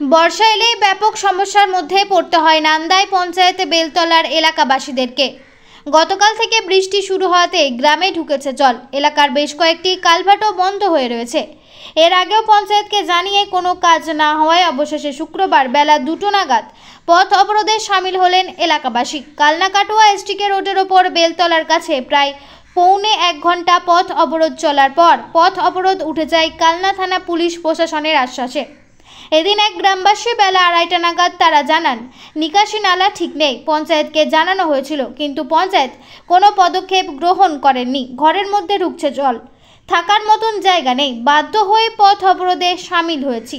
বর্ষা এলেই ব্যাপক সমস্যার মধ্যে পড়তে হয় নান্দাই পঞ্চায়েতে বেলতলার এলাকাবাসীদেরকে। গতকাল থেকে বৃষ্টি শুরু হওয়াতে গ্রামে ঢুকেছে জল। এলাকার বেশ কয়েকটি কালভার্টও বন্ধ হয়ে রয়েছে। এর আগেও পঞ্চায়েতকে জানিয়ে কোনো কাজ না হওয়ায় অবশেষে শুক্রবার বেলা 2টো নাগাদ পথ অবরোধে সামিল হলেন এলাকাবাসী। কালনা-কাটোয়া এসটিকে রোডের ওপর বেলতলার কাছে প্রায় পৌনে 1 ঘন্টা পথ অবরোধ চলার পর পথ অবরোধ উঠে যায় কালনা থানা পুলিশ প্রশাসনের আশ্বাসে। এদিন এক গ্রামবাসী বেলা 2:30 নাগাদ তারা জানান নিকাশি নালা ঠিক নেই। পঞ্চায়েতকে জানানো হয়েছিল, কিন্তু পঞ্চায়েত কোনো পদক্ষেপ গ্রহণ করেননি। ঘরের মধ্যে ঢুকছে জল, থাকার মতন জায়গা নেই। বাধ্য হয়ে পথ অবরোধে সামিল হয়েছি।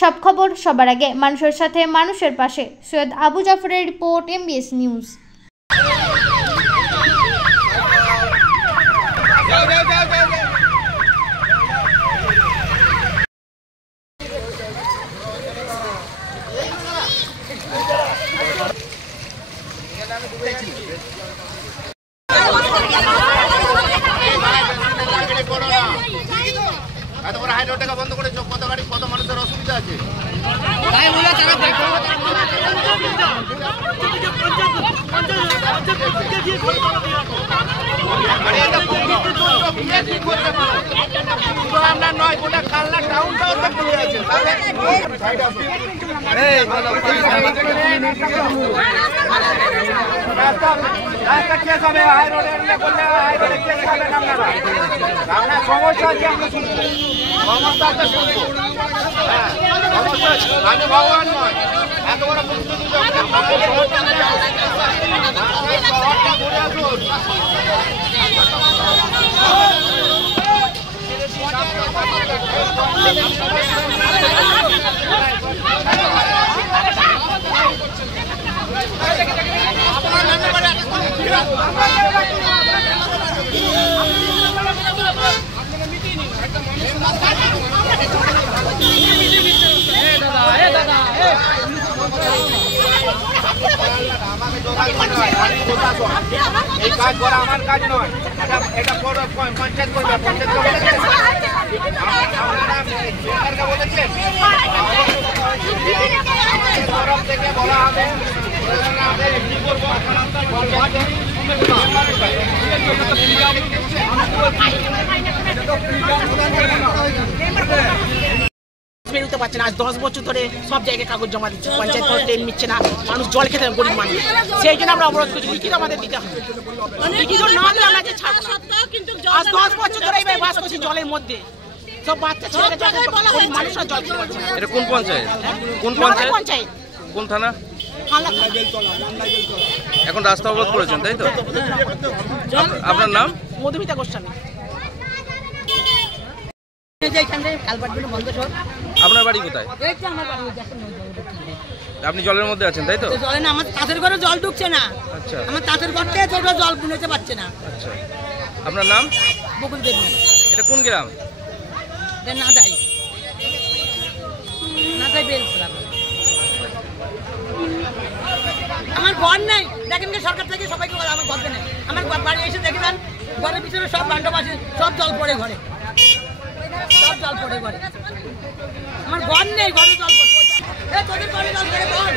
সব খবর সবার আগে, মানুষের সাথে মানুষের পাশে। সৈয়দ আবু জাফরের রিপোর্ট, MBS নিউজ। বন্ধ করে কত গাড়ি কত মানুষের অসুবিধা আছে। আমরা নয় গোটা কালনা টাউনটাও দেখতে পেয়েছি। সমস্যা আছে, আমি ভগবান নয়, এত বড় এই কাজ করা আমার কাজ নয়, এটা পঞ্চায়েত করবে। পঞ্চায়েত বলেছেন তরফ থেকে বলা হবে কি করবো। বেরোতে পারছে না। আজ 10 বছর ধরে সব জায়গায় কাগজ জমা দিচ্ছে, পঞ্চায়েত ট্রেন নিচ্ছে না, মানুষ জল খেতে গরিব মানুষ। সেই জন্য আমরা অবরোধ করছি, লিখিত আমাদের দিতে হবে। লিখিত না দিলে আমরা ছাড়বো না। আজ 10 বছর ধরে এইভাবে বাস করছি জলের মধ্যে। সব বাচ্চা ছেলেরা মানুষরা জল খেতে পারছে না। এটা কোন পঞ্চায়েত? কোন পঞ্চায়েত? কোন থানা? এখন রাস্তা অবরোধ করেছেন, তাই তো? আপনার নাম? মধুমিতা গোস্বামী। আপনার বাড়ি কোথায়? আপনি জলের মধ্যে আছেন, তাই তো? জলে না, আমার তাঁতের ঘরে জল ঢুকছে না। আচ্ছা, আমার তাঁতের ঘর থেকে ছোট জল নিতে পারছে না। আচ্ছা, আপনার নাম? বকুল দেবনাথ। এটা কোন গ্রাম? নাদাই নাদাই বেলতলা। আমার ঘর নেই, দেখেন সরকার থেকে সবাইকে আমার ঘর নেই। আমার বাড়ি এসে দেখবেন ঘরের ভিতরে সব বান্ডবাসী, সব জল পড়ে ঘরে, সব জল পড়ে ঘরে। আমার ঘর নেই, ঘরে জল পড়ে। তোদের ঘরে জল পড়ে বল।